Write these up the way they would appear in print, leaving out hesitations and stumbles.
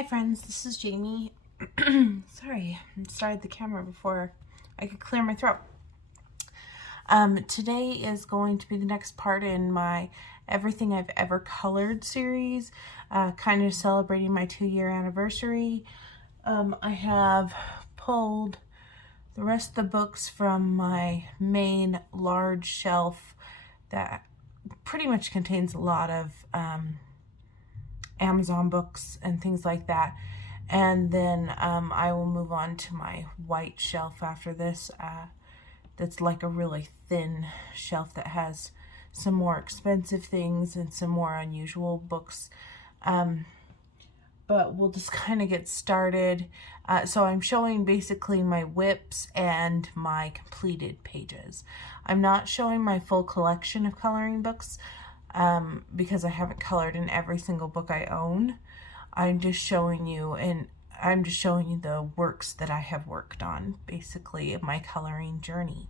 Hi friends, this is Jamie. Sorry, I started the camera before I could clear my throat. Today is going to be the next part in my Everything I've Ever Colored series, kind of celebrating my 2-year anniversary. I have pulled the rest of the books from my main large shelf that pretty much contains a lot of Amazon books and things like that, and then I will move on to my white shelf after this. That's like a really thin shelf that has some more expensive things and some more unusual books, but we'll just kind of get started. So I'm showing basically my whips and my completed pages. I'm not showing my full collection of coloring books because I haven't colored in every single book I own. I'm just showing you, the works that I have worked on, basically, of my coloring journey.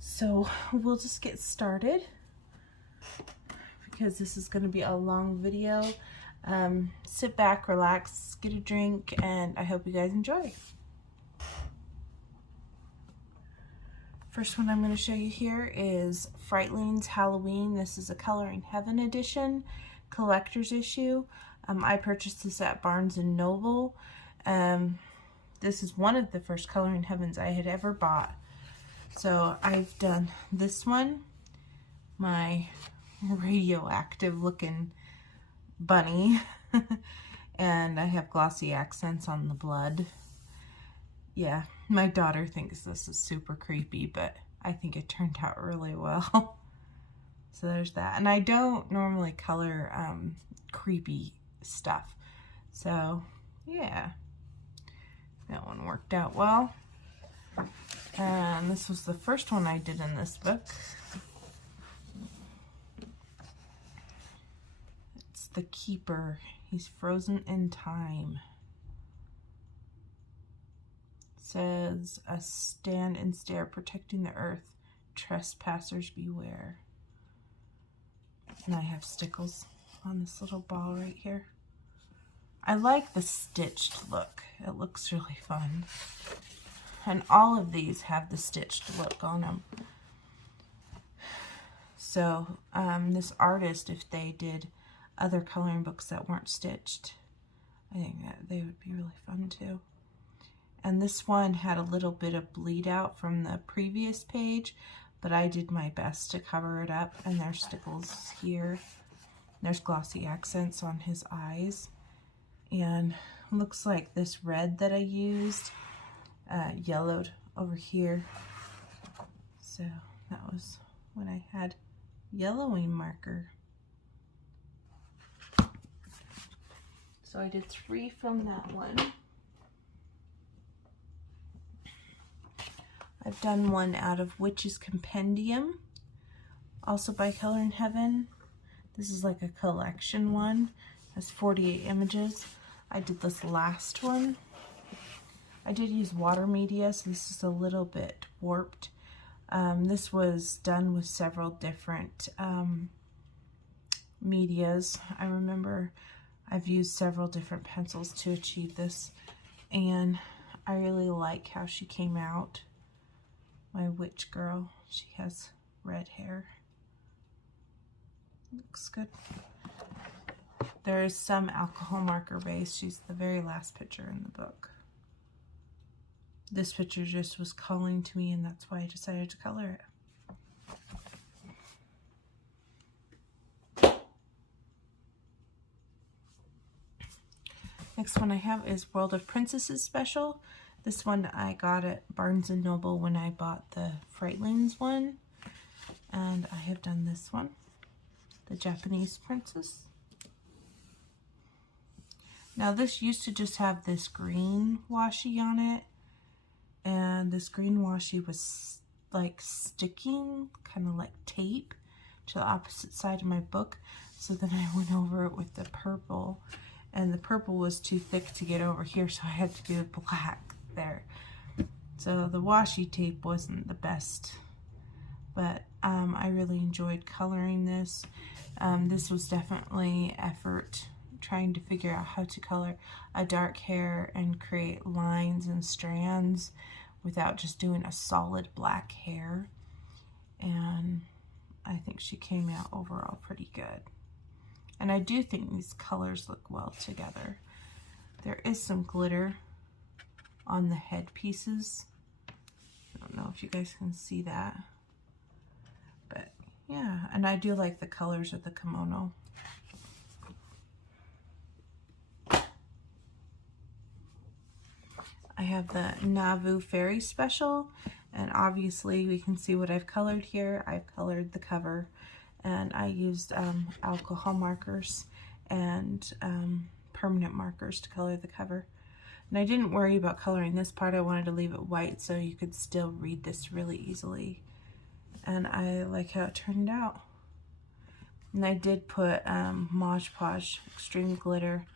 So we'll just get started because this is going to be a long video. Sit back, relax, get a drink, and I hope you guys enjoy. First one I'm going to show you here is Frightling's Halloween. This is a Coloring Heaven edition, collector's issue. I purchased this at Barnes & Noble. This is one of the first Coloring Heavens I had ever bought. So I've done this one, my radioactive looking bunny, and I have glossy accents on the blood. Yeah, my daughter thinks this is super creepy, but I think it turned out really well. So there's that. And I don't normally color creepy stuff. So yeah, that one worked out well. And this was the first one I did in this book. It's the Keeper. He's frozen in time. Says, a stand and stare protecting the earth, trespassers beware. And I have stickles on this little ball right here. I like the stitched look. It looks really fun. And all of these have the stitched look on them. So this artist, if they did other coloring books that weren't stitched, I think that they would be really fun too. And this one had a little bit of bleed out from the previous page, but I did my best to cover it up. And there's stickles here. There's glossy accents on his eyes. And it looks like this red that I used yellowed over here. So that was when I had yellowing marker. So I did 3 from that one. I've done one out of Witch's Compendium, also by Coloring Heaven. This is like a collection one. It has 48 images. I did this last one. I did use water media, so this is a little bit warped. This was done with several different medias. I remember I've used several different pencils to achieve this, and I really like how she came out. My witch girl, she has red hair. Looks good. There is some alcohol marker base. She's the very last picture in the book. This picture just was calling to me, and that's why I decided to color it. Next one I have is World of Princesses Special. This one I got at Barnes & Noble when I bought the Frightling's one. And I have done this one, the Japanese Princess. Now this used to just have this green washi on it. And this green washi was like sticking, kind of like tape, to the opposite side of my book. So then I went over it with the purple. And the purple was too thick to get over here, so I had to do black there. So the washi tape wasn't the best, but I really enjoyed coloring this. This was definitely effort trying to figure out how to color a dark hair and create lines and strands without just doing a solid black hair. And I think she came out overall pretty good. And I do think these colors look well together. There is some glitter on the head pieces. I don't know if you guys can see that. But yeah, and I do like the colors of the kimono. I have the Nauvoo Fairy Special, and obviously we can see what I've colored here. I've colored the cover, and I used alcohol markers and permanent markers to color the cover. And I didn't worry about coloring this part. I wanted to leave it white so you could still read this really easily. And I like how it turned out. And I did put Mod Podge Extreme Glitter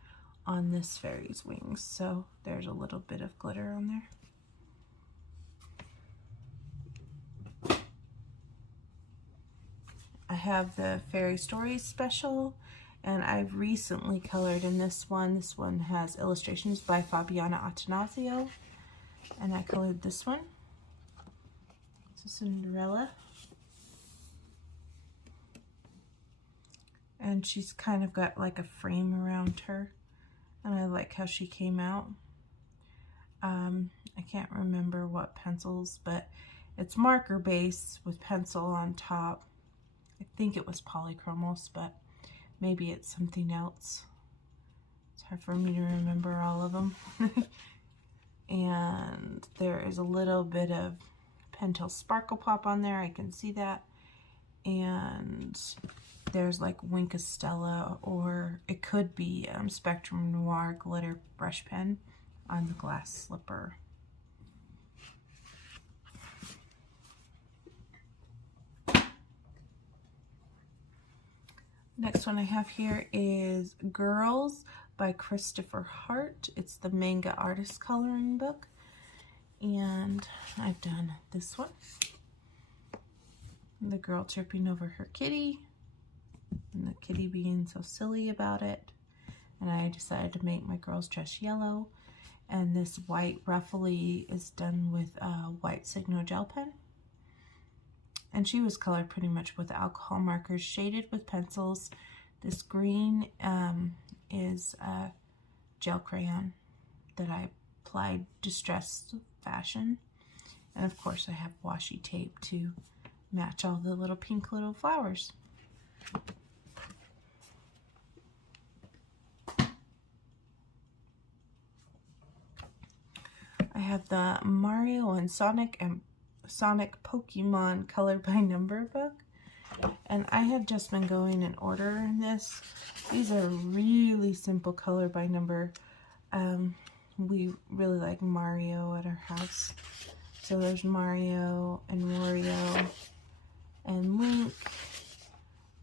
on this fairy's wings, so there's a little bit of glitter on there. I have the Fairy Stories Special, and I've recently colored in this one. This one has illustrations by Fabiana Attanasio, and I colored this one. It's a Cinderella. And she's kind of got like a frame around her. And I like how she came out. I can't remember what pencils, but it's marker base with pencil on top. I think it was Polychromos, but maybe it's something else. It's hard for me to remember all of them. And there is a little bit of Pentel Sparkle Pop on there. I can see that. And there's like Winkastella, or it could be Spectrum Noir glitter brush pen on the glass slipper. Next one I have here is Girls by Christopher Hart. It's the Manga artist coloring book, and I've done this one. The girl tripping over her kitty, and the kitty being so silly about it. And I decided to make my girl's dress yellow. And this white ruffly is done with a white Signo gel pen. And she was colored pretty much with alcohol markers, shaded with pencils. This green is a gel crayon that I applied distressed fashion. And of course I have washi tape to match all the little pink little flowers. I have the Mario and Sonic Pokemon Color by Number book, and I have just been going in order in this. These are really simple color by number. We really like Mario at our house, so there's Mario and Wario and Link,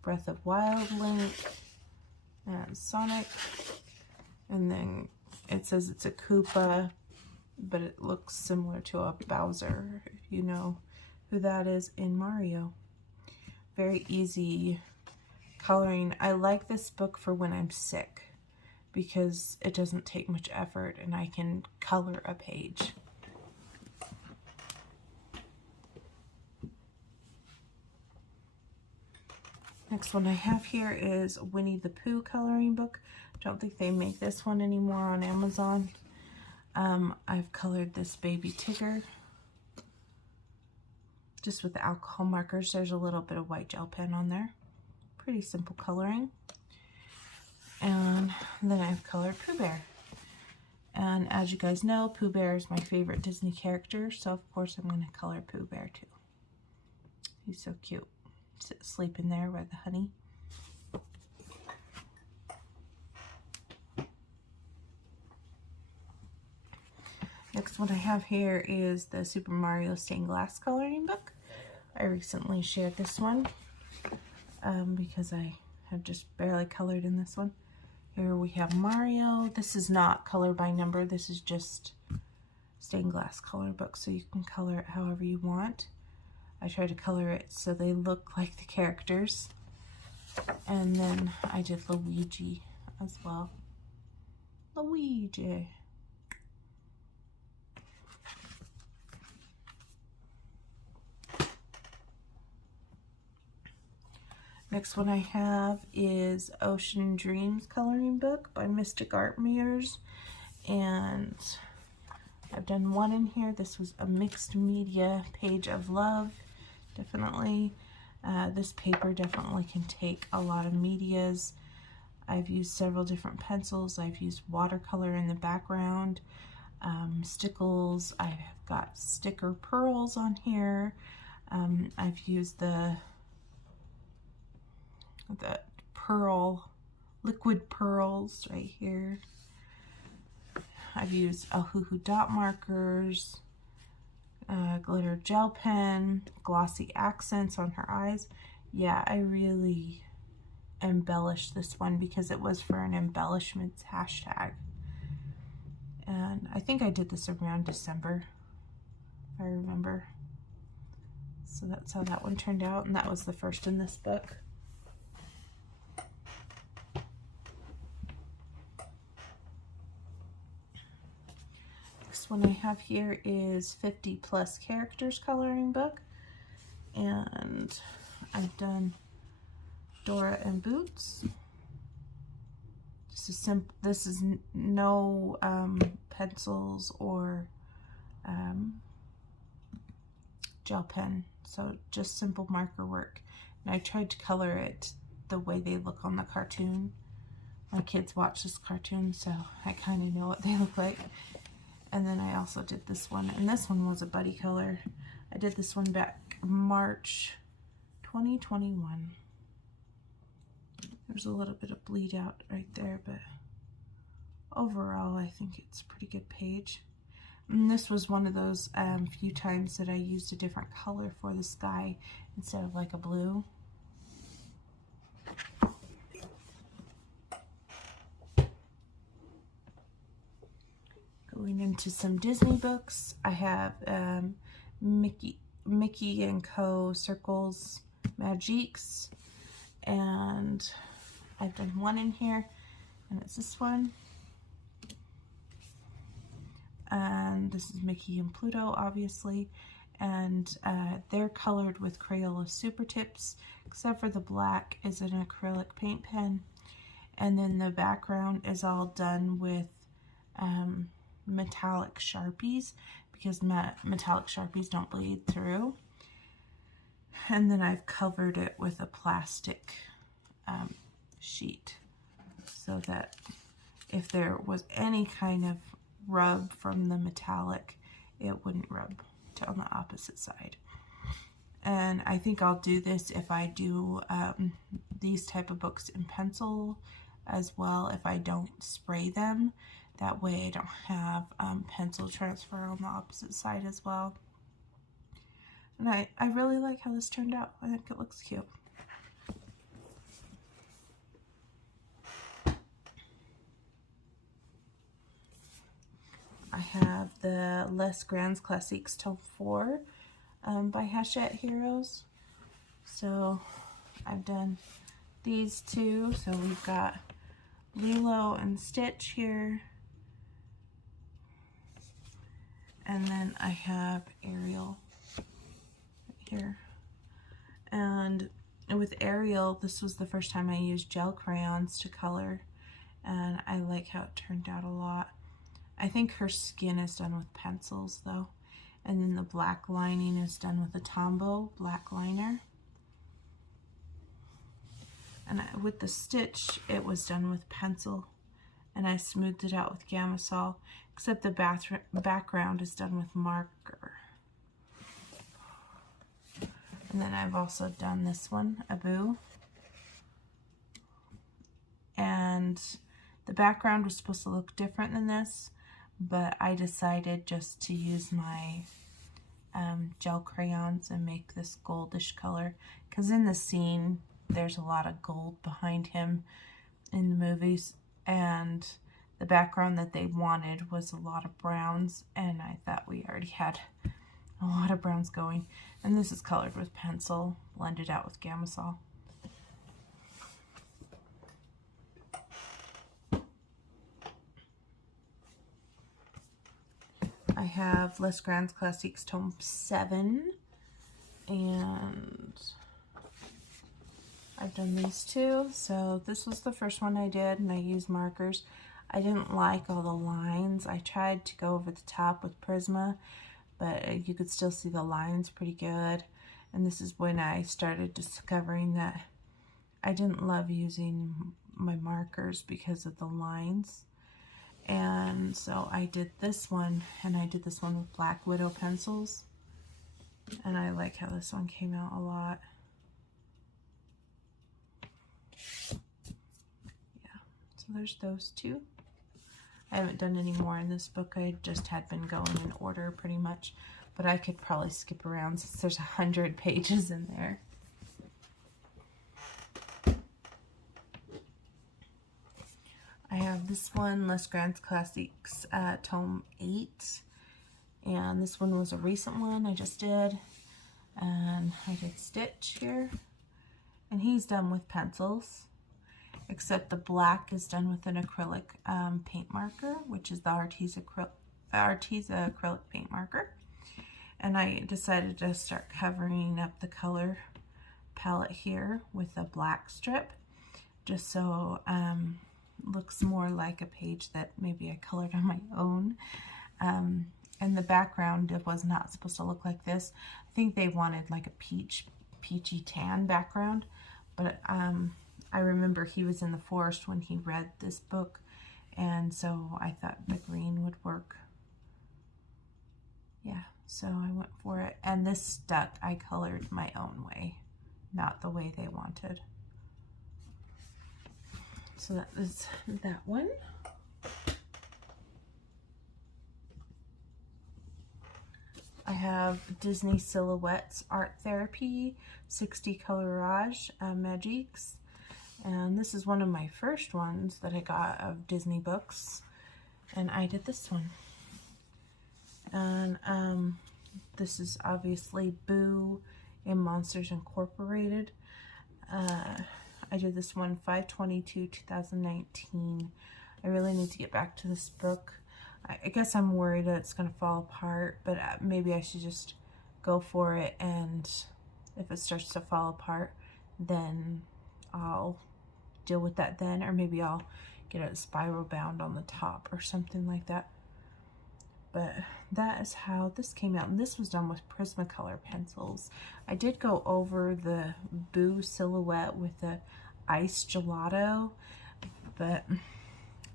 Breath of Wild Link, and Sonic, and then it says it's a Koopa, but it looks similar to a Bowser, if you know who that is in Mario. Very easy coloring. I like this book for when I'm sick because it doesn't take much effort and I can color a page. Next one I have here is Winnie the Pooh coloring book. Don't think they make this one anymore on Amazon. I've colored this baby Tigger just with the alcohol markers. There's a little bit of white gel pen on there. Pretty simple coloring. And then I've colored Pooh Bear. And as you guys know, Pooh Bear is my favorite Disney character, so of course I'm going to color Pooh Bear too. He's so cute. Sleeping there by the honey. Next one I have here is the Super Mario Stained Glass coloring book. I recently shared this one because I have just barely colored in this one. Here we have Mario. This is not color by number. This is just stained glass color book, so you can color it however you want. I try to color it so they look like the characters. And then I did Luigi as well. Luigi. Next one I have is Ocean Dreams coloring book by Mystic Art Mirrors, and I've done one in here. This was a mixed media page of love. Definitely, this paper definitely can take a lot of medias. I've used several different pencils. I've used watercolor in the background, stickles. I've got sticker pearls on here. I've used the pearl, liquid pearls right here. I've used Ohuhu dot markers, glitter gel pen, glossy accents on her eyes. Yeah, I really embellished this one because it was for an embellishments hashtag. And I think I did this around December, if I remember. So that's how that one turned out, and that was the first in this book. Next one I have here is 50 plus characters coloring book, and I've done Dora and Boots. This is no pencils or gel pen, so just simple marker work. And I tried to color it the way they look on the cartoon. My kids watch this cartoon, so I kind of know what they look like. And then I also did this one, and this one was a buddy color. I did this one back March 2021. There's a little bit of bleed out right there, but overall I think it's a pretty good page. And this was one of those few times that I used a different color for the sky instead of like a blue. Going into some Disney books, I have Mickey and Co. Circles Magiques, and I've done one in here, and it's this one. And this is Mickey and Pluto, obviously, and they're colored with Crayola Super Tips, except for the black is an acrylic paint pen, and then the background is all done with metallic Sharpies, because metallic Sharpies don't bleed through. And then I've covered it with a plastic sheet, so that if there was any kind of rub from the metallic, it wouldn't rub on the opposite side. And I think I'll do this if I do these type of books in pencil as well, if I don't spray them. That way I don't have pencil transfer on the opposite side as well. And I really like how this turned out. I think it looks cute. I have the Les Grands Classiques Tome 4 by Hachette Heroes. So I've done these two. So we've got Lilo and Stitch here. And then I have Ariel here. And with Ariel, this was the first time I used gel crayons to color, and I like how it turned out a lot. I think her skin is done with pencils though, and then the black lining is done with a Tombow black liner. And with the Stitch, it was done with pencil, and I smoothed it out with Gamma-Sol, except the background is done with marker. And then I've also done this one, Abu. And the background was supposed to look different than this, but I decided just to use my gel crayons and make this goldish color, because in the scene there's a lot of gold behind him in the movies, and the background that they wanted was a lot of browns, and I thought we already had a lot of browns going. And this is colored with pencil, blended out with Gamma-Sol. have Les Grands Classiques Tome 7, and I've done these two. So this was the first one I did, and I used markers. I didn't like all the lines. I tried to go over the top with Prisma, but you could still see the lines pretty good. And this is when I started discovering that I didn't love using my markers because of the lines. And so I did this one, and I did this one with Black Widow pencils. And I like how this one came out a lot. Yeah, so there's those two. I haven't done any more in this book. I just had been going in order pretty much, but I could probably skip around since there's 100 pages in there. I have this one, Les Grands Classiques, Tome 8. And this one was a recent one I just did. And I did Stitch here. And he's done with pencils, except the black is done with an acrylic paint marker, which is the Arteza acrylic paint marker. And I decided to start covering up the color palette here with a black strip, just so looks more like a page that maybe I colored on my own. And the background, it was not supposed to look like this. I think they wanted like a peachy tan background, but I remember he was in the forest when he read this book, and so I thought the green would work. Yeah, so I went for it, and this stuck. I colored my own way, not the way they wanted. So that is that one. I have Disney Silhouettes Art Therapy 60 Colorage Magiques. And this is one of my first ones that I got of Disney books. And I did this one. And this is obviously Boo in Monsters Incorporated. I did this one 5/22/2019. I really need to get back to this book. I guess I'm worried that it's going to fall apart, but maybe I should just go for it, and if it starts to fall apart, then I'll deal with that then, or maybe I'll get a spiral bound on the top or something like that. But that is how this came out, and this was done with Prismacolor pencils. I did go over the Boo silhouette with the Ice Gelato, but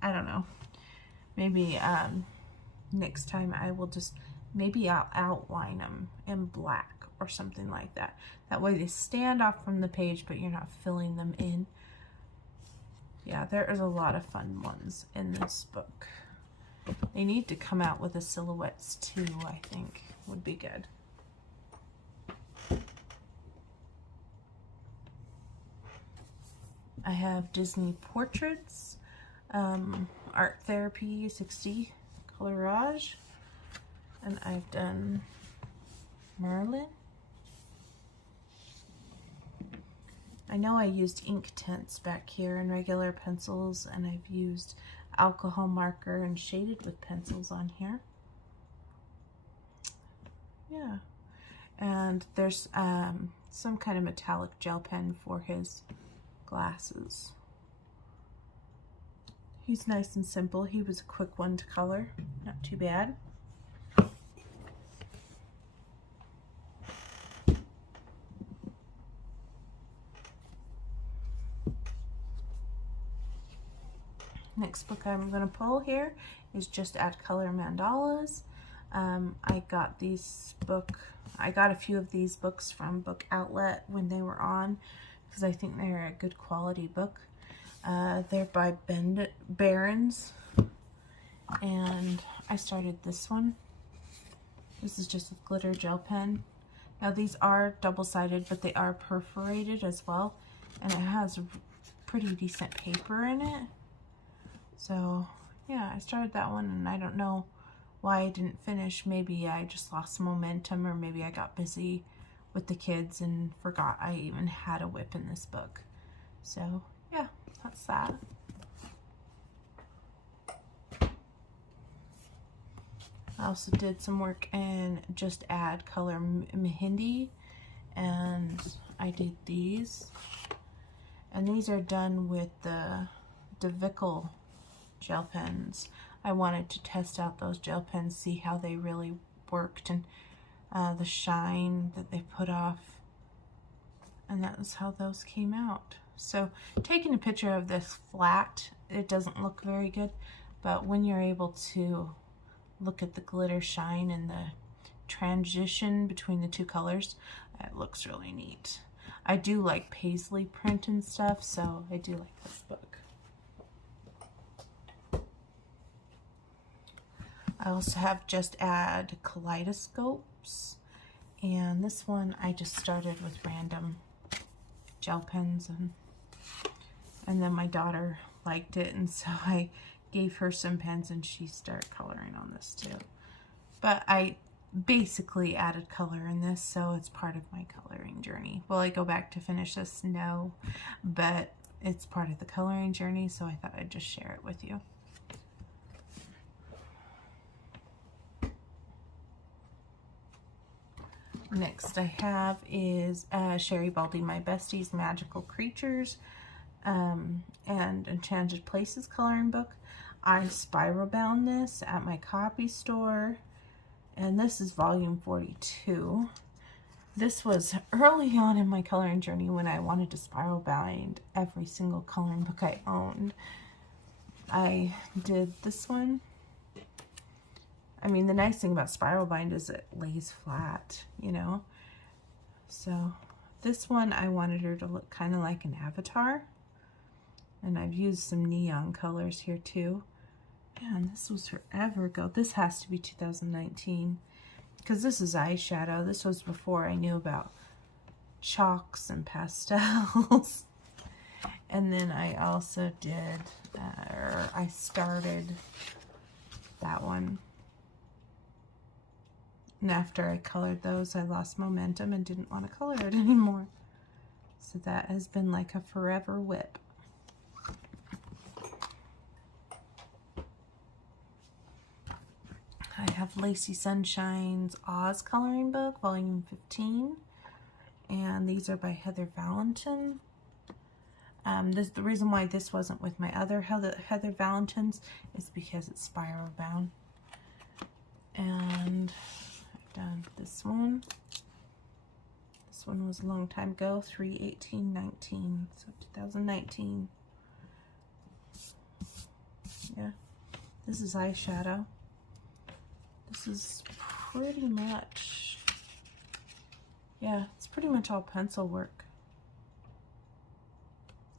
I don't know. Maybe next time I will just, maybe I'll outline them in black or something like that. That way they stand off from the page, but you're not filling them in. Yeah, there is a lot of fun ones in this book. They need to come out with the silhouettes too, I think would be good. I have Disney Portraits, Art Therapy 60 Colorage, and I've done Merlin. I know I used ink tints back here and regular pencils, and I've used alcohol marker and shaded with pencils on here. Yeah, and there's some kind of metallic gel pen for his glasses. He's nice and simple. He was a quick one to color, not too bad. Next book I'm going to pull here is Just Add Color Mandalas. I got a few of these books from Book Outlet when they were on, because I think they're a good quality book. They're by Barron's, and I started this one. This is just a glitter gel pen. Now these are double-sided, but they are perforated as well, and it has pretty decent paper in it. So yeah, I started that one, and I don't know why I didn't finish. Maybe I just lost momentum, or maybe I got busy with the kids and forgot I even had a whip in this book. So yeah, that's that. I also did some work in Just Add Color Mehndi, and I did these. And these are done with the Whimsical gel pens. I wanted to test out those gel pens, see how they really worked, and the shine that they put off. And that was how those came out. So taking a picture of this flat, it doesn't look very good, but when you're able to look at the glitter shine and the transition between the two colors, it looks really neat. I do like paisley print and stuff, so I do like this book. I also have Just Add Kaleidoscopes, and this one I just started with random gel pens, and then my daughter liked it, and so I gave her some pens and she started coloring on this too. But I basically added color in this, so it's part of my coloring journey. Will I go back to finish this? No, but it's part of the coloring journey, so I thought I'd just share it with you. Next I have is Sherry Baldy, My Bestie's Magical Creatures and Enchanted Places coloring book. I spiral bound this at my copy store, and this is volume 42. This was early on in my coloring journey when I wanted to spiral bind every single coloring book I owned. I did this one. I mean, the nice thing about spiral bind is it lays flat, you know. So this one, I wanted her to look kind of like an avatar. And I've used some neon colors here too. Man, this was forever ago. This has to be 2019. Because this is eyeshadow. This was before I knew about chalks and pastels. And then I also did, I started that one. And after I colored those, I lost momentum and didn't want to color it anymore. So that has been like a forever whip. I have Lacey Sunshine's Oz coloring book, volume 15. And these are by Heather Valentin. The reason why this wasn't with my other Heather Valentins is because it's spiral bound. And I've done this one. This one was a long time ago, 3/18/19, so 2019. Yeah, this is eyeshadow. This is pretty much, yeah, it's pretty much all pencil work.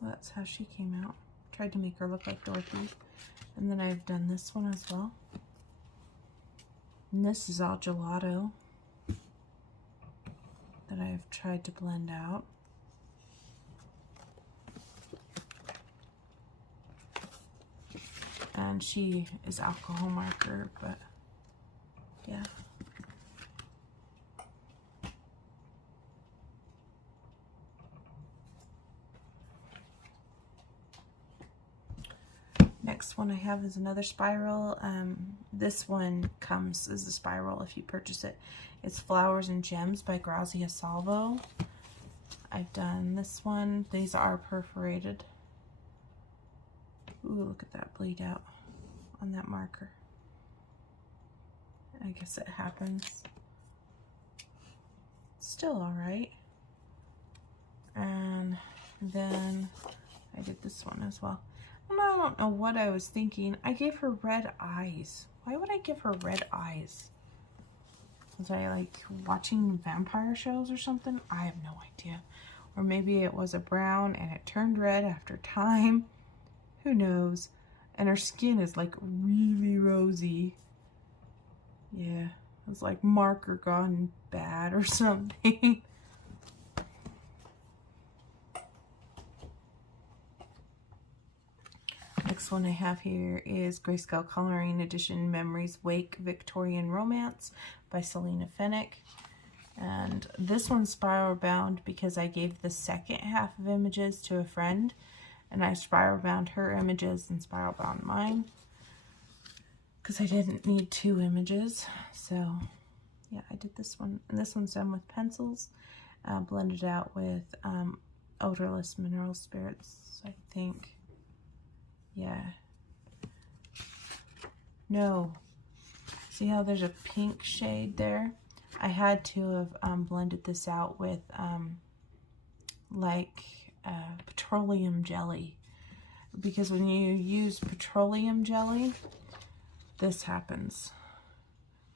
That's how she came out. Tried to make her look like Dorothy. And then I've done this one as well. And this is all gelato that I've tried to blend out. And she is alcohol marker, but yeah. Next one I have is another spiral. This one comes as a spiral if you purchase it. It's Flowers and Gems by Grazia Salvo. I've done this one. These are perforated. Ooh, look at that bleed out on that marker. I guess it happens. Still alright. And then I did this one as well. And I don't know what I was thinking. I gave her red eyes. Why would I give her red eyes? Was I like watching vampire shows or something? I have no idea. Or maybe it was a brown and it turned red after time. Who knows? And her skin is like really rosy. Yeah, it was like marker gone bad or something. Next one I have here is Grayscale Coloring Edition Memories Wake Victorian Romance by Selena Fennick. And this one's spiral bound because I gave the second half of images to a friend, and I spiral bound her images and spiral bound mine. because I didn't need 2 images. So yeah, I did this one, and this one's done with pencils, blended out with odorless mineral spirits, I think. Yeah. No. See how there's a pink shade there? I had to have blended this out with like petroleum jelly, because when you use petroleum jelly, this happens.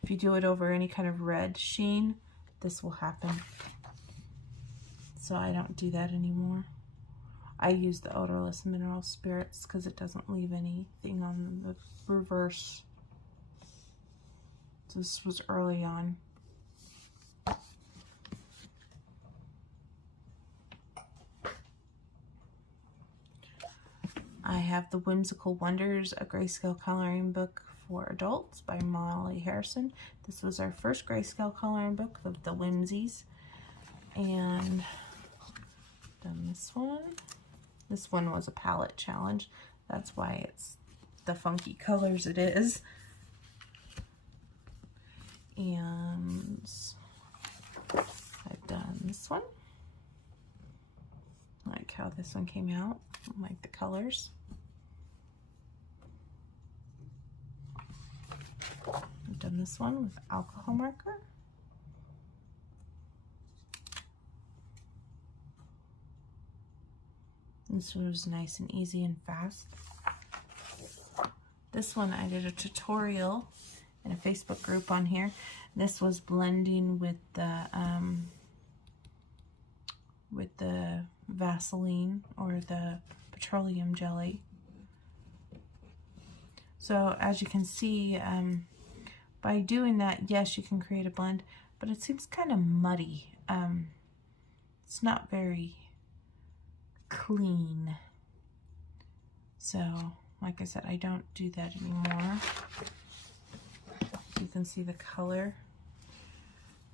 If you do it over any kind of red sheen, this will happen. So I don't do that anymore. I use the odorless mineral spirits because it doesn't leave anything on the reverse. So this was early on. I have the Whimsical Wonders, a Grayscale coloring book for adults by Molly Harrison. This was our first Grayscale coloring book of the Whimsies. And done this one. This one was a palette challenge. That's why it's the funky colors it is. And I've done this one. I like how this one came out. I like the colors. I've done this one with alcohol marker. This one was nice and easy and fast. This one I did a tutorial in a Facebook group on here. This was blending with the Vaseline or the petroleum jelly. So as you can see, by doing that, yes, you can create a blend, but it seems kind of muddy. It's not very clean. So, like I said, I don't do that anymore. You can see the color.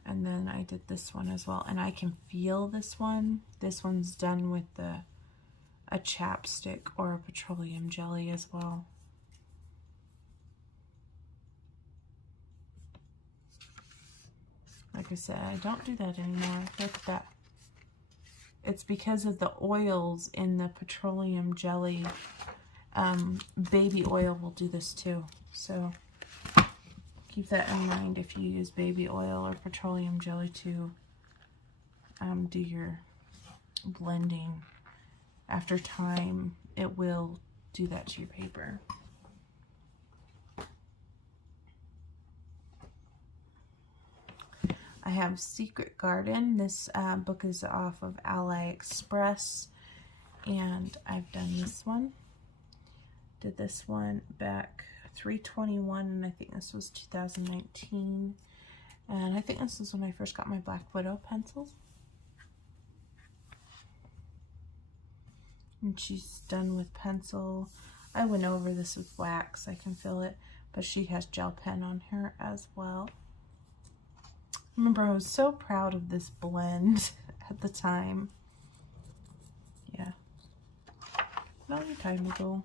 And then I did this one as well, and I can feel this one. This one's done with a chapstick or a petroleum jelly as well. Like I said, I don't do that anymore. Look at that. It's because of the oils in the petroleum jelly. Baby oil will do this too. So keep that in mind if you use baby oil or petroleum jelly to do your blending. After time, it will do that to your paper. I have Secret Garden. This book is off of AliExpress, and I've done this one. Did this one back 3/21, and I think this was 2019. And I think this is when I first got my Black Widow pencils. And she's done with pencil. I went over this with wax, I can feel it, but she has gel pen on her as well. Remember, I was so proud of this blend at the time. Yeah, a long time ago.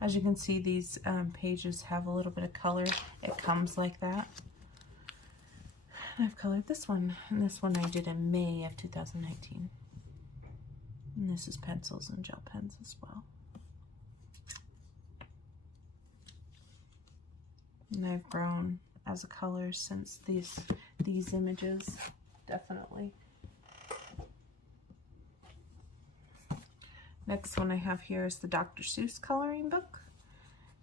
As you can see, these pages have a little bit of color. It comes like that. And I've colored this one, and this one I did in May of 2019. And this is pencils and gel pens as well. And I've grown as a color since these images, definitely. Next one I have here is the Dr. Seuss coloring book.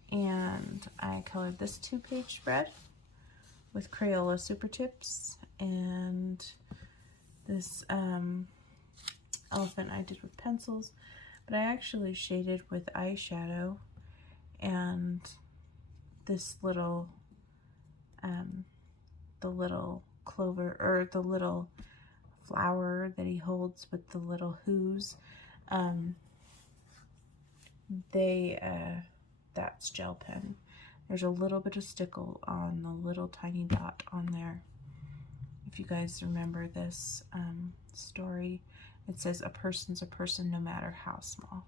And I colored this 2-page spread with Crayola Super Tips. And this elephant I did with pencils. But I actually shaded with eyeshadow. And this little, the little clover, or the little flower that he holds with the little who's, that's gel pen. There's a little bit of stickle on the little tiny dot on there. If you guys remember this story, it says a person's a person no matter how small.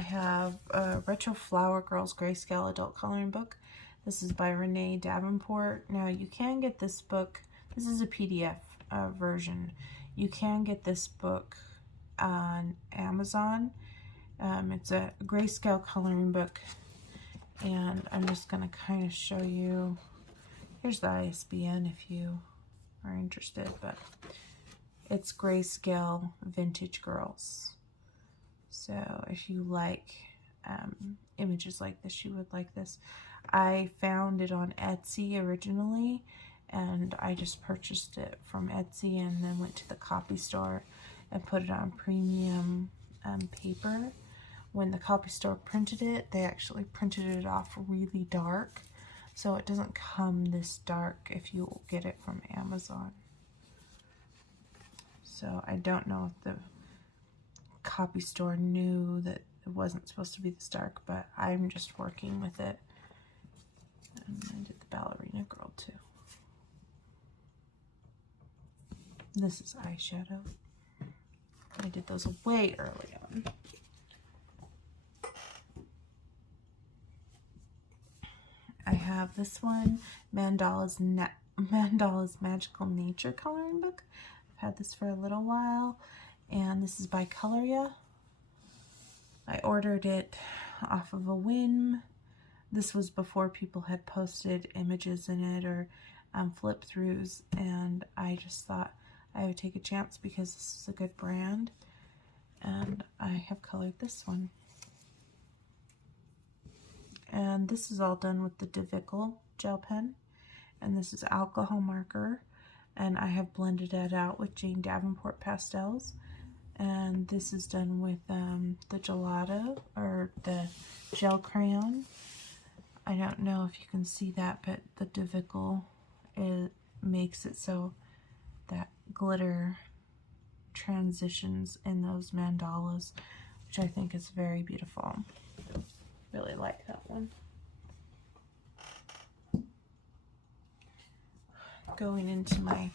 I have a Retro Flower Girls Grayscale adult coloring book. This is by Renee Davenport. Now you can get this book, this is a PDF version. You can get this book on Amazon. It's a grayscale coloring book, and I'm just going to kind of show you. Here's the ISBN if you are interested, but it's Grayscale Vintage Girls. So if you like images like this, you would like this. I found it on Etsy originally, and I just purchased it from Etsy and then went to the copy store and put it on premium paper. When the copy store printed it, they actually printed it off really dark, so it doesn't come this dark if you get it from Amazon. So I don't know if the copy store knew that it wasn't supposed to be this dark, but I'm just working with it. And I did the ballerina girl too. This is eyeshadow. I did those way early on. I have this one, Mandalas Magical Nature Coloring Book. I've had this for a little while, and this is by Coloria. I ordered it off of a whim. This was before people had posted images in it or flip-throughs, and I just thought I would take a chance because this is a good brand, and I have colored this one. And this is all done with the Whimsical gel pen, and this is alcohol marker, and I have blended that out with Jane Davenport pastels. And this is done with the gelato, or the gel crayon. I don't know if you can see that, but the Whimsical, it makes it so that glitter transitions in those mandalas, which I think is very beautiful. Really like that one. Going into my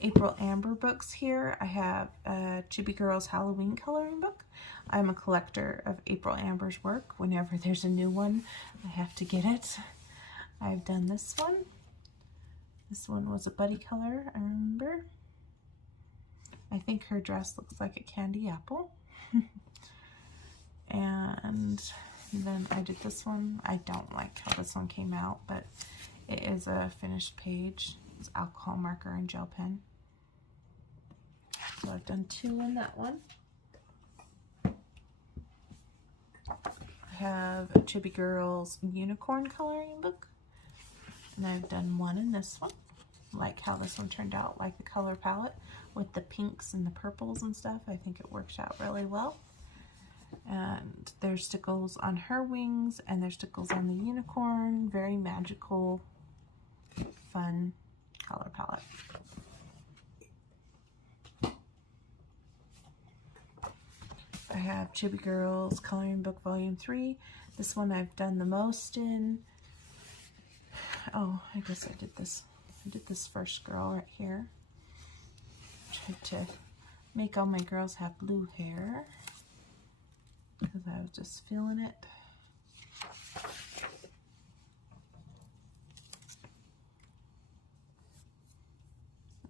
April Amber books here, I have a Chibi Girls Halloween coloring book. I'm a collector of April Amber's work. Whenever there's a new one, I have to get it. I've done this one. This one was a buddy color, I remember. I think her dress looks like a candy apple. And then I did this one. I don't like how this one came out, but it is a finished page. It's alcohol marker and gel pen. So I've done 2 in that one. I have a Chibi Girls Unicorn coloring book, and I've done 1 in this one. Like how this one turned out, like the color palette with the pinks and the purples and stuff. I think it worked out really well. And there's stickles on her wings, and there's stickles on the unicorn. Very magical, fun color palette. I have Chibi Girls Coloring Book Volume 3. This one I've done the most in. Oh, I guess I did this. I did this first girl right here. Tried to make all my girls have blue hair, because I was just feeling it.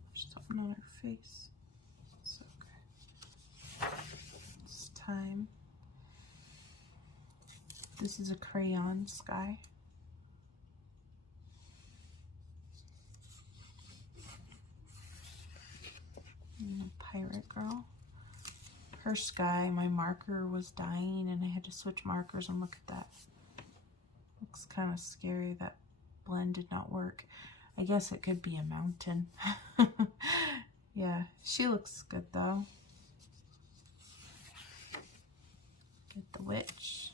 There's something on her face. So good. It's time. This is a crayon sky. And a pirate girl. Her sky, my marker was dying and I had to switch markers, and look at that. Looks kind of scary. That blend did not work. I guess it could be a mountain. Yeah, she looks good though. Get the witch.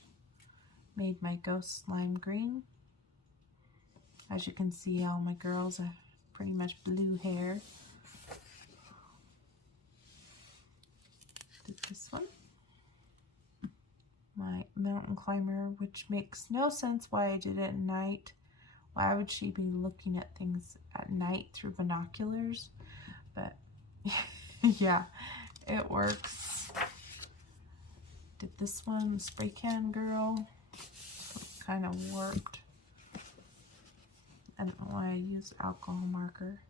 Made my ghost lime green. As you can see, all my girls have pretty much blue hair. Did this one. My mountain climber, which makes no sense why I did it at night. Why would she be looking at things at night through binoculars? But yeah, it works. Did this one, Spray Can Girl, kind of warped. I don't know why I used alcohol marker.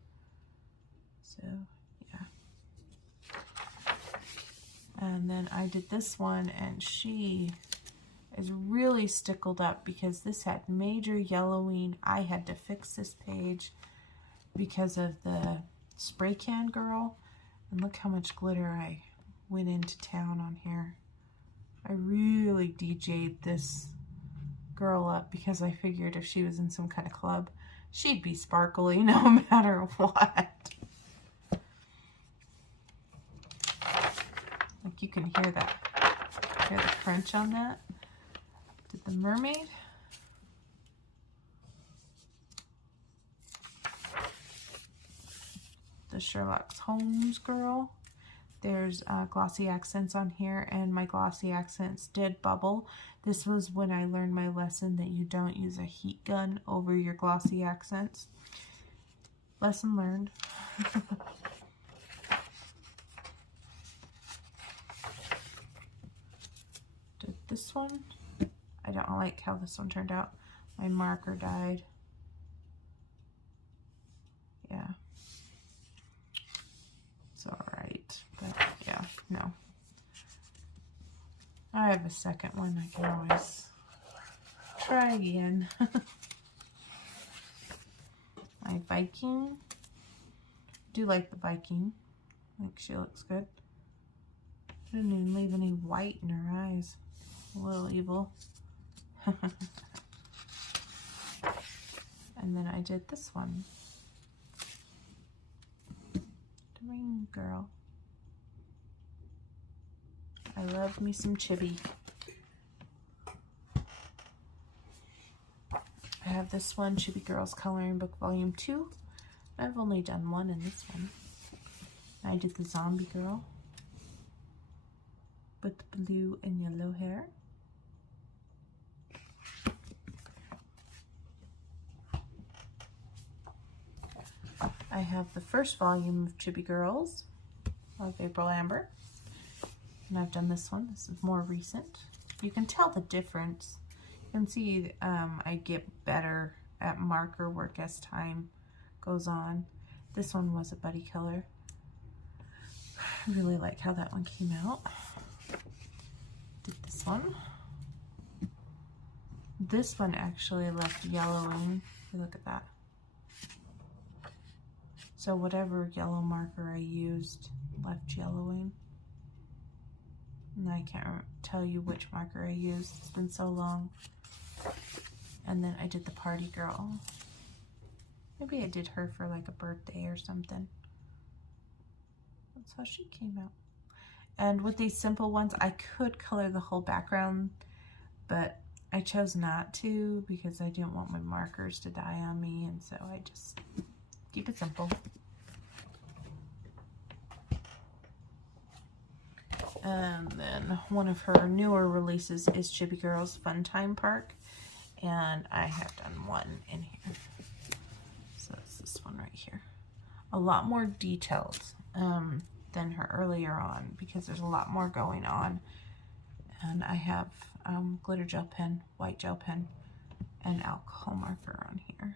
So, yeah. And then I did this one, and she is really stickled up because this had major yellowing. I had to fix this page because of the Spray Can Girl. And look how much glitter I went into town on here. I really DJ'd this girl up because I figured if she was in some kind of club, she'd be sparkly no matter what. Like you can hear that. Hear the crunch on that. Did the mermaid. The Sherlock Holmes girl. There's glossy accents on here, and my glossy accents did bubble. This was when I learned my lesson that you don't use a heat gun over your glossy accents. Lesson learned. Did this one. I don't like how this one turned out. My marker died. Yeah. It's alright, but yeah, no. I have a second one. I can always try again. My Viking. Do like the Viking. I think she looks good. Didn't even leave any white in her eyes. A little evil. And then I did this one. Ring Girl. I love me some Chibi. I have this one, Chibi Girls Coloring Book Volume 2. I've only done one in this one. I did the Zombie Girl with blue and yellow hair. I have the first volume of Chibi Girls of April Amber. And I've done this one. This is more recent. You can tell the difference. You can see I get better at marker work as time goes on. This one was a buddy color. I really like how that one came out. Did this one. This one actually left yellowing. Look at that. So whatever yellow marker I used left yellowing. And I can't tell you which marker I used. It's been so long. And then I did the Party Girl. Maybe I did her for like a birthday or something. That's how she came out. And with these simple ones, I could color the whole background, but I chose not to because I didn't want my markers to die on me, and so I just keep it simple. And then one of her newer releases is Chibi Girls Fun Time Park, and I have done one in here. So it's this one right here. A lot more detailed than her earlier on because there's a lot more going on. And I have glitter gel pen, white gel pen, and alcohol marker on here.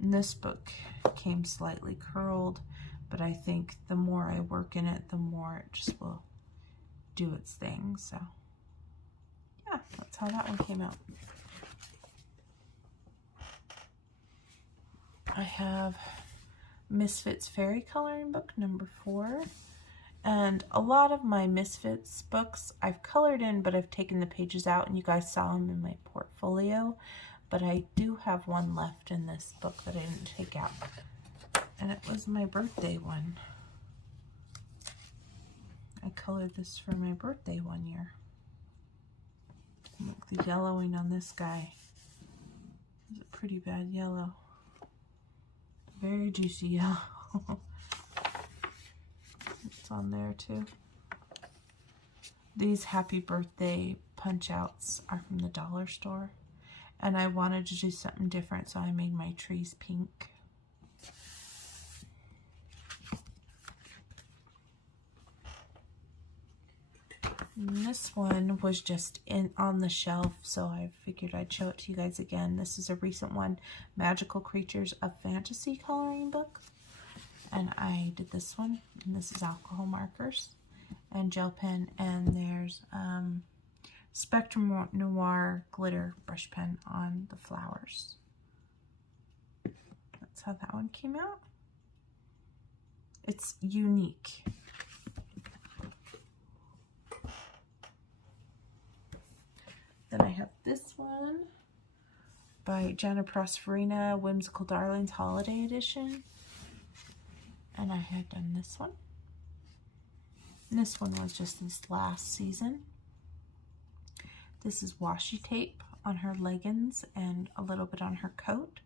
And this book came slightly curled, but I think the more I work in it, the more it just will do its thing. So yeah, that's how that one came out. I have Misfits Fairy Coloring Book number 4. And a lot of my Misfits books I've colored in, but I've taken the pages out, and you guys saw them in my portfolio. But I do have one left in this book that I didn't take out. And it was my birthday one. I colored this for my birthday one year. Look, the yellowing on this guy is a pretty bad yellow. Very juicy yellow. It's on there too. These happy birthday punch outs are from the dollar store, and I wanted to do something different, so I made my trees pink. And this one was just on the shelf, so I figured I'd show it to you guys again. This is a recent one, Magical Creatures of Fantasy coloring book. And I did this one, and this is alcohol markers and gel pen, and there's Spectrum Noir glitter brush pen on the flowers. That's how that one came out. It's unique. Then I have this one by Jenna Prosperina, Whimsical Darlings Holiday Edition. And I had done this one. And this one was just this last season. This is washi tape on her leggings and a little bit on her coat.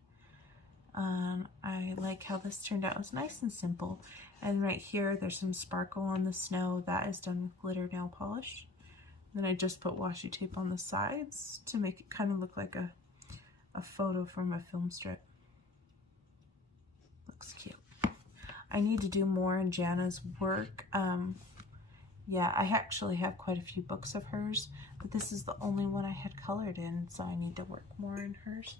I like how this turned out. It was nice and simple. And right here, there's some sparkle on the snow. That is done with glitter nail polish. Then I just put washi tape on the sides to make it kind of look like a photo from a film strip. Looks cute. I need to do more in Jana's work. Yeah, I actually have quite a few books of hers, but this is the only one I had colored in, so I need to work more in hers.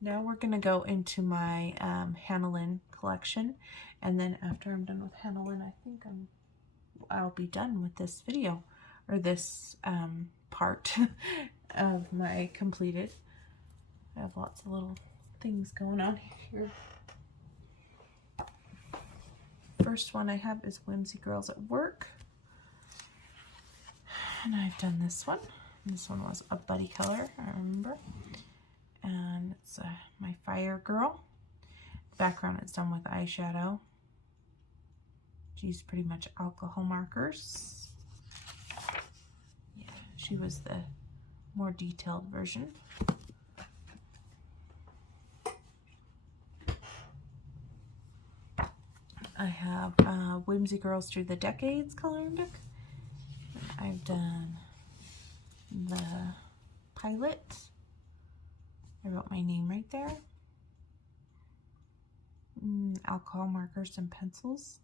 Now we're going to go into my Hannah Lynn collection, and then after I'm done with Hannah Lynn, I think I'll be done with this video, or this part of my completed. I have lots of little things going on here. First one I have is Whimsy Girls at Work, and I've done this one. This one was a buddy color, I remember, and it's my Fire Girl. The background is done with eyeshadow. She's pretty much alcohol markers. Yeah, she was the more detailed version. I have Whimsy Girls Through the Decades coloring book. I've done the pilot. I wrote my name right there. Alcohol markers and pencils.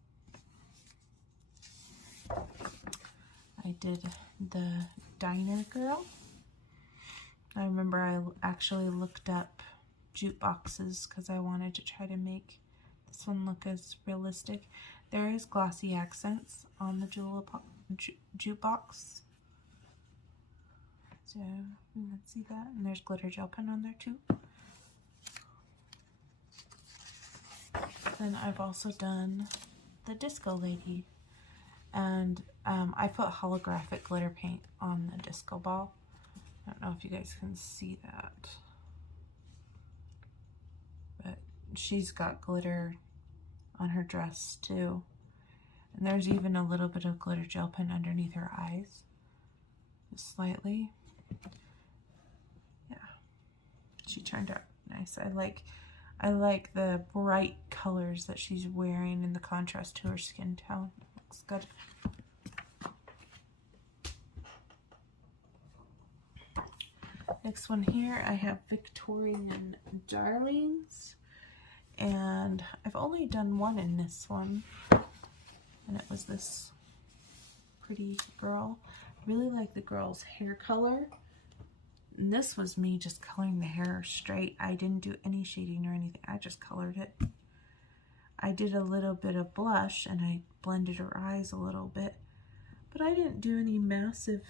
I did the Diner Girl. I remember I actually looked up jukeboxes because I wanted to try to make this one look as realistic. There is glossy accents on the jukebox. So let's see that. And there's glitter gel pen on there too. Then I've also done the Disco Lady. And I put holographic glitter paint on the disco ball. I don't know if you guys can see that. But she's got glitter on her dress too. And there's even a little bit of glitter gel pen underneath her eyes. Just slightly. Yeah. She turned out nice. I like the bright colors that she's wearing in the contrast to her skin tone. Looks good. Next one here, I have Victorian Darlings, and I've only done one in this one, and it was this pretty girl. I really like the girl's hair color, and this was me just coloring the hair straight. I didn't do any shading or anything, I just colored it. I did a little bit of blush, and I blended her eyes a little bit, but I didn't do any massive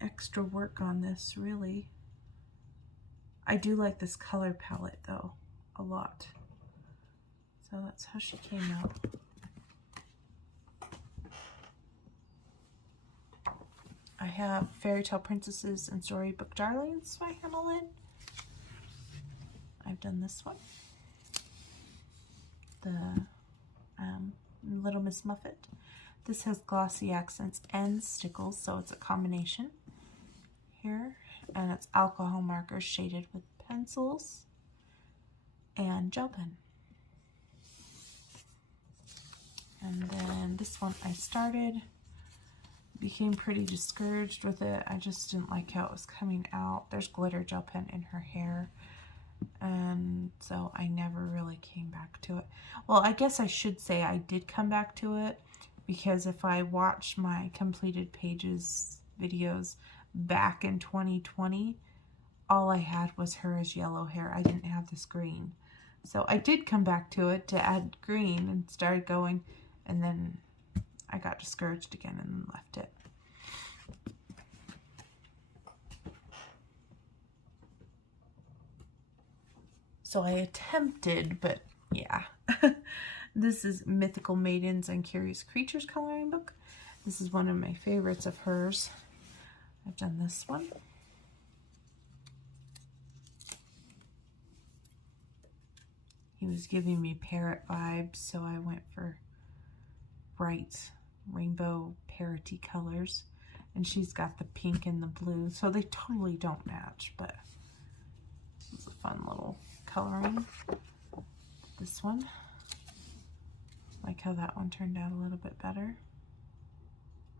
extra work on this, really. I do like this color palette though, a lot. So that's how she came out. I have Fairy Tale Princesses and Storybook Darlings by Hannah Lynn. I've done this one. The Little Miss Muffet. This has glossy accents and stickles, so it's a combination here. And it's alcohol markers shaded with pencils and gel pen. And then this one I started, became pretty discouraged with it. I just didn't like how it was coming out. There's glitter gel pen in her hair, and so I never really came back to it. Well, I guess I should say I did come back to it, because if I watch my completed pages videos back in 2020, all I had was her as yellow hair. I didn't have this green. So I did come back to it to add green and started going, and then I got discouraged again and left it. So I attempted, but yeah. This is Mythical Maidens and Curious Creatures coloring book. This is one of my favorites of hers. I've done this one. He was giving me parrot vibes, so I went for bright rainbow parroty colors. And she's got the pink and the blue, so they totally don't match, but this is a fun little coloring. This one, like how that one turned out a little bit better.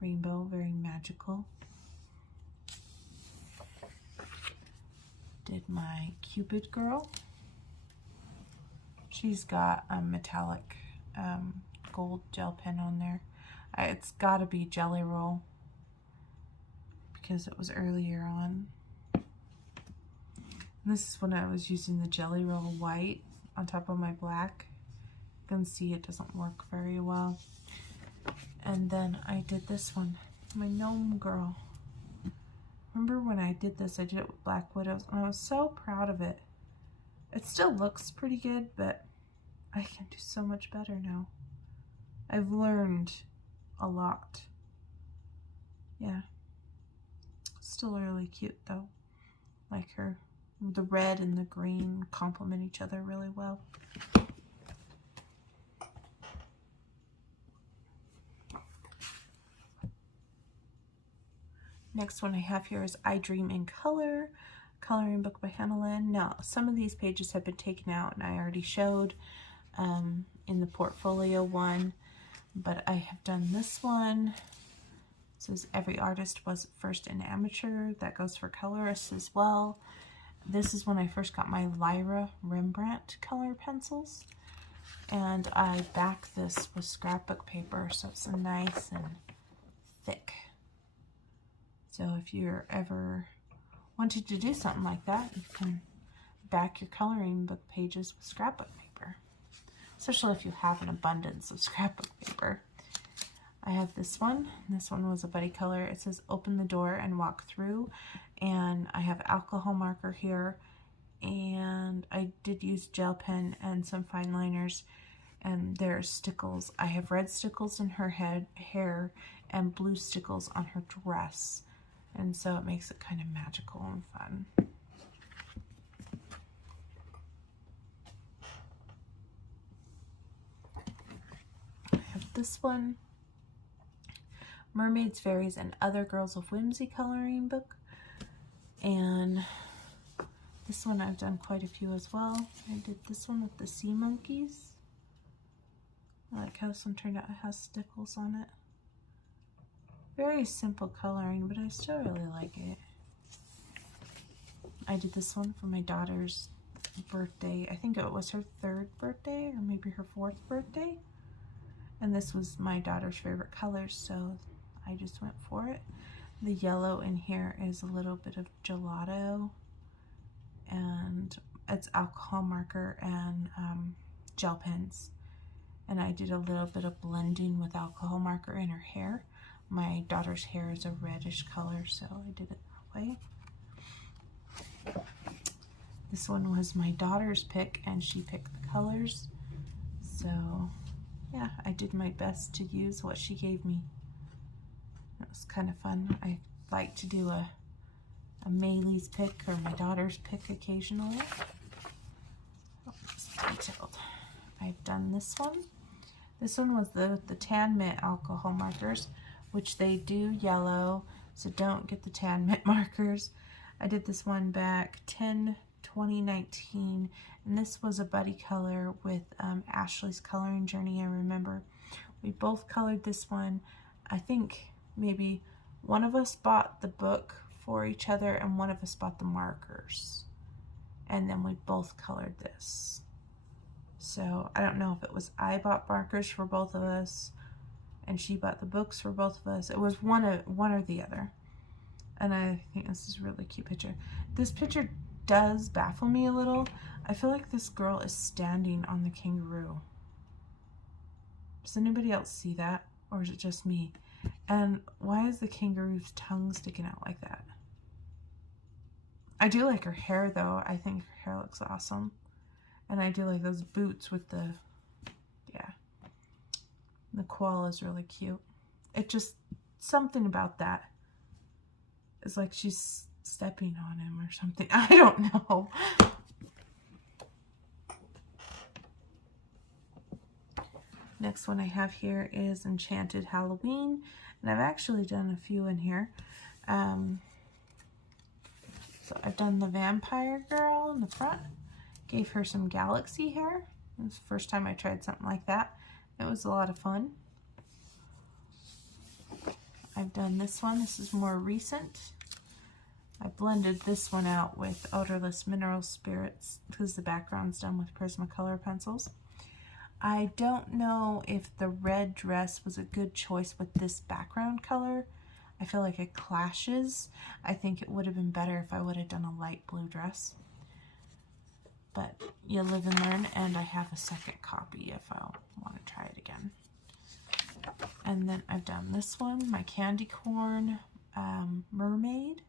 Rainbow, very magical. Did my Cupid girl. She's got a metallic gold gel pen on there. It's got to be Jelly Roll because it was earlier on. And this is when I was using the Jelly Roll white on top of my black. You can see it doesn't work very well. And then I did this one, my gnome girl. Remember when I did this, I did it with Black Widows, and I was so proud of it. It still looks pretty good, but I can do so much better now. I've learned a lot. Yeah. Still really cute though. Like her. The red and the green complement each other really well. Next one I have here is I Dream in Color, coloring book by Lynn. Now, some of these pages have been taken out and I already showed in the portfolio one, but I have done this one. It says every artist was first an amateur. That goes for colorists as well. This is when I first got my Lyra Rembrandt color pencils, and I back this with scrapbook paper, so it's nice and thick. So if you're ever wanting to do something like that, you can back your coloring book pages with scrapbook paper, especially if you have an abundance of scrapbook paper. I have this one. This one was a buddy color. It says open the door and walk through, and I have alcohol marker here, and I did use gel pen and some fine liners, and there are stickles. I have red stickles in her hair and blue stickles on her dress, and so it makes it kind of magical and fun. I have this one, Mermaids, Fairies, and Other Girls of Whimsy coloring book, and this one I've done quite a few as well. I did this one with the sea monkeys. I like how this one turned out. It has stickles on it. Very simple coloring, but I still really like it. I did this one for my daughter's birthday. I think it was her 3rd birthday or maybe her 4th birthday. And this was my daughter's favorite color, so I just went for it. The yellow in here is a little bit of gelato, and it's alcohol marker and gel pens. And I did a little bit of blending with alcohol marker in her hair. My daughter's hair is a reddish color, so I did it that way. This one was my daughter's pick, and she picked the colors. So yeah, I did my best to use what she gave me. It was kind of fun. I like to do a Maylee's pick or my daughter's pick occasionally. Oh, it's detailed. I've done this one. This one was the tan mint alcohol markers, which they do yellow, so don't get the tan mint markers. I did this one back 10/20/19, and this was a buddy color with Ashley's coloring journey. I remember we both colored this one. I think maybe one of us bought the book for each other and one of us bought the markers, and then we both colored this. So I don't know if it was I bought markers for both of us and she bought the books for both of us. It was one or the other. And I think this is a really cute picture. This picture does baffle me a little. I feel like this girl is standing on the kangaroo. Does anybody else see that? Or is it just me? And why is the kangaroo's tongue sticking out like that? I do like her hair though. I think her hair looks awesome. And I do like those boots with the, yeah. The koala is really cute. It just, something about that. It's like she's stepping on him or something. I don't know. Next one I have here is Enchanted Halloween. And I've actually done a few in here. So I've done the vampire girl in the front. Gave her some galaxy hair. It was the first time I tried something like that. It was a lot of fun. I've done this one. This is more recent. I blended this one out with Odorless Mineral Spirits because the background's done with Prismacolor pencils. I don't know if the red dress was a good choice with this background color. I feel like it clashes. I think it would have been better if I would have done a light blue dress. But you live and learn, and I have a second copy if I want to try it again. And then I've done this one, my Candy Corn Mermaid.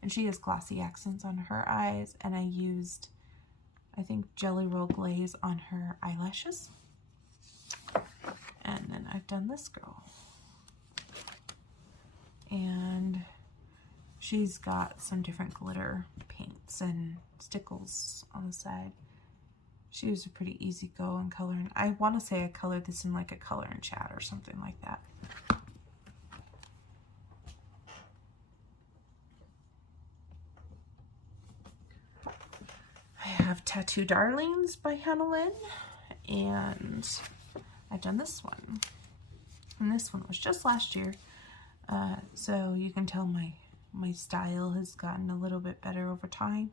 And she has glossy accents on her eyes, and I used, I think, Jelly Roll Glaze on her eyelashes. And then I've done this girl. And she's got some different glitter paints and stickles on the side. She was a pretty easy go in coloring. I want to say I colored this in like a color and chat or something like that. I have Tattoo Darlings by Lynn, and I've done this one. And this one was just last year. So you can tell my style has gotten a little bit better over time,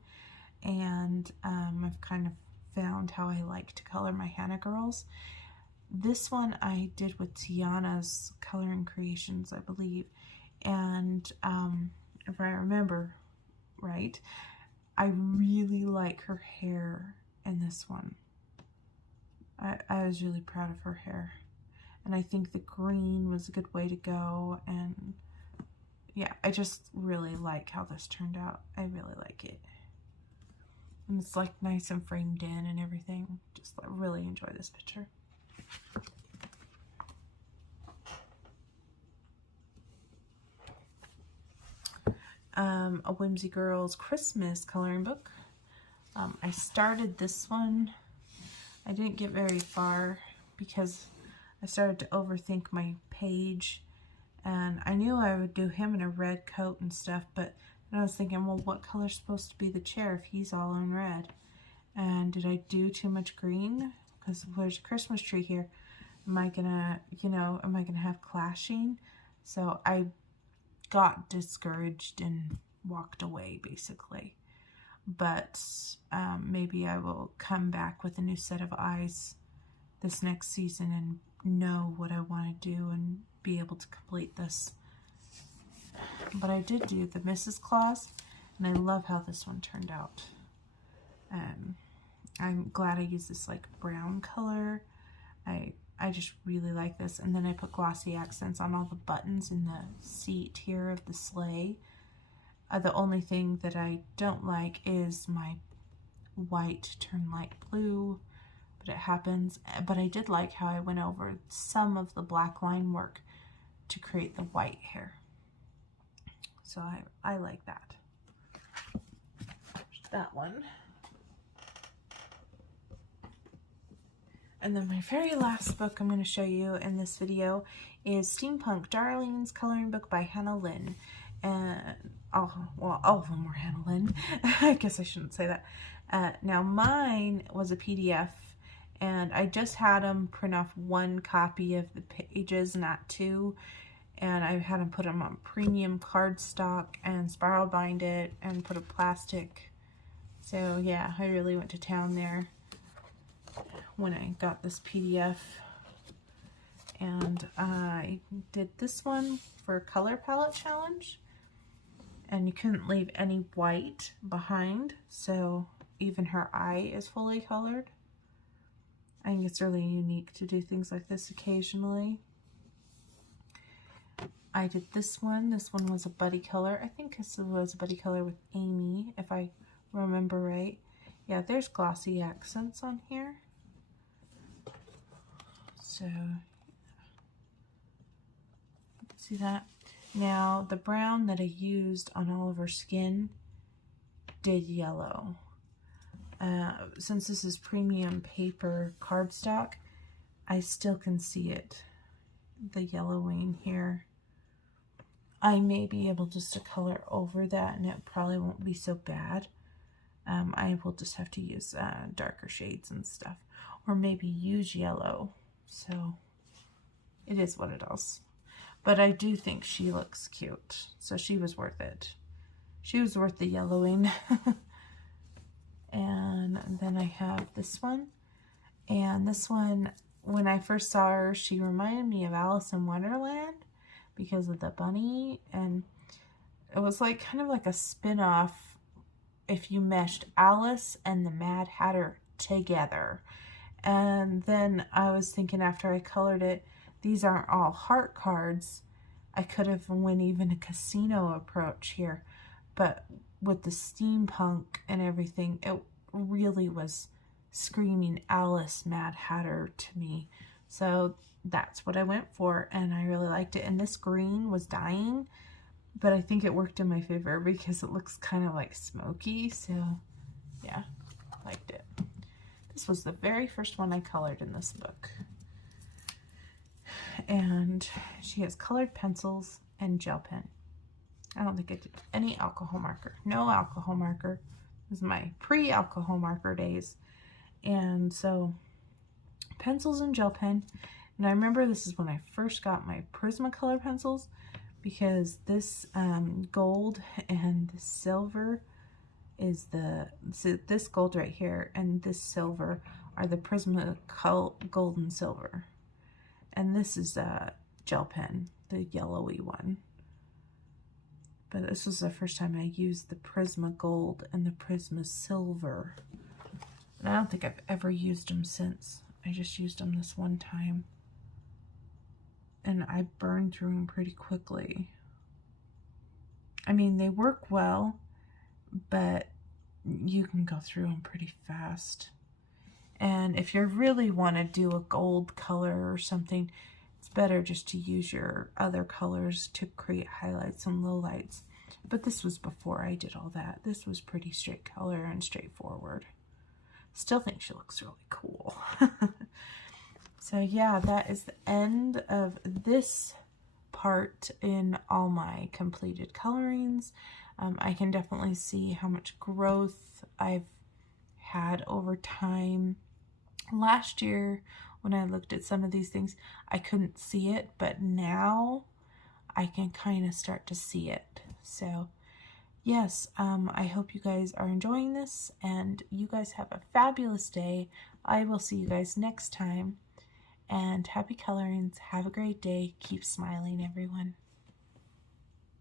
and I've kind of found how I like to color my Hannah girls. This one I did with Tiana's Coloring Creations, I believe, and if I remember right, I really like her hair in this one. I was really proud of her hair. And I think the green was a good way to go. And yeah, I just really like how this turned out. I really like it. And it's like nice and framed in and everything. Just like, really enjoy this picture. A Whimsy Girls Christmas coloring book. I started this one. I didn't get very far because I started to overthink my page, and I knew I would do him in a red coat and stuff, but then I was thinking, well, what color's supposed to be the chair if he's all in red? And did I do too much green? Because there's a Christmas tree here. Am I gonna, am I gonna have clashing? So I got discouraged and walked away, basically. But maybe I will come back with a new set of eyes this next season and know what I want to do and be able to complete this. But I did do the Mrs. Claus, and I love how this one turned out. I'm glad I used this like brown color. I just really like this. And then I put glossy accents on all the buttons in the seat here of the sleigh. The only thing that I don't like is my white turned light blue, but it happens. But I did like how I went over some of the black line work to create the white hair. So I like that. There's that one. And then my very last book I'm going to show you in this video is Steampunk Darlings coloring book by Lynn. And all of them were Lynn. I guess I shouldn't say that. Now mine was a PDF, and I just had them print off one copy of the pages, not two. And I had them put them on premium cardstock and spiral bind it and put a plastic. So yeah, I really went to town there when I got this PDF. and I did this one for color palette challenge, and you couldn't leave any white behind, so even her eye is fully colored. I think it's really unique to do things like this occasionally. I did this one. This one was a buddy color. I think this was a buddy color with Amy, if I remember right. Yeah, there's glossy accents on here. So, see that? Now, the brown that I used on all of her skin did yellow. Since this is premium paper cardstock, I still can see it, the yellowing here. I may be able just to color over that, and it probably won't be so bad. I will just have to use darker shades and stuff, or maybe use yellow. So it is what it is. But I do think she looks cute, so she was worth it. She was worth the yellowing. And then I have this one. And this one, when I first saw her, she reminded me of Alice in Wonderland because of the bunny. And it was like kind of like a spin-off if you meshed Alice and the Mad Hatter together. And then I was thinking after I colored it, these aren't all heart cards. I could have went even a casino approach here. But with the steampunk and everything, it really was screaming Alice Mad Hatter to me. So that's what I went for, and I really liked it. And this green was dying, but I think it worked in my favor because it looks kind of like smoky. So yeah, liked it. This was the very first one I colored in this book. And she has colored pencils and gel pen. I don't think I did any alcohol marker. No alcohol marker. This is my pre-alcohol marker days. And so pencils and gel pen. And I remember this is when I first got my Prismacolor pencils, because this gold and this silver is this gold right here and this silver are the Prismacolor gold and silver. And this is a gel pen, the yellowy one. But this was the first time I used the Prisma Gold and the Prisma Silver. And I don't think I've ever used them since. I just used them this one time. And I burned through them pretty quickly. I mean, they work well, but you can go through them pretty fast. And if you really want to do a gold color or something, it's better just to use your other colors to create highlights and lowlights. But this was before I did all that. This was pretty straight color and straightforward. Still think she looks really cool. So yeah, that is the end of this part in all my completed colorings. I can definitely see how much growth I've had over time. Last year, when I looked at some of these things, I couldn't see it, but now I can kind of start to see it. So yes, I hope you guys are enjoying this, and you guys have a fabulous day. I will see you guys next time, and happy colorings. Have a great day. Keep smiling, everyone.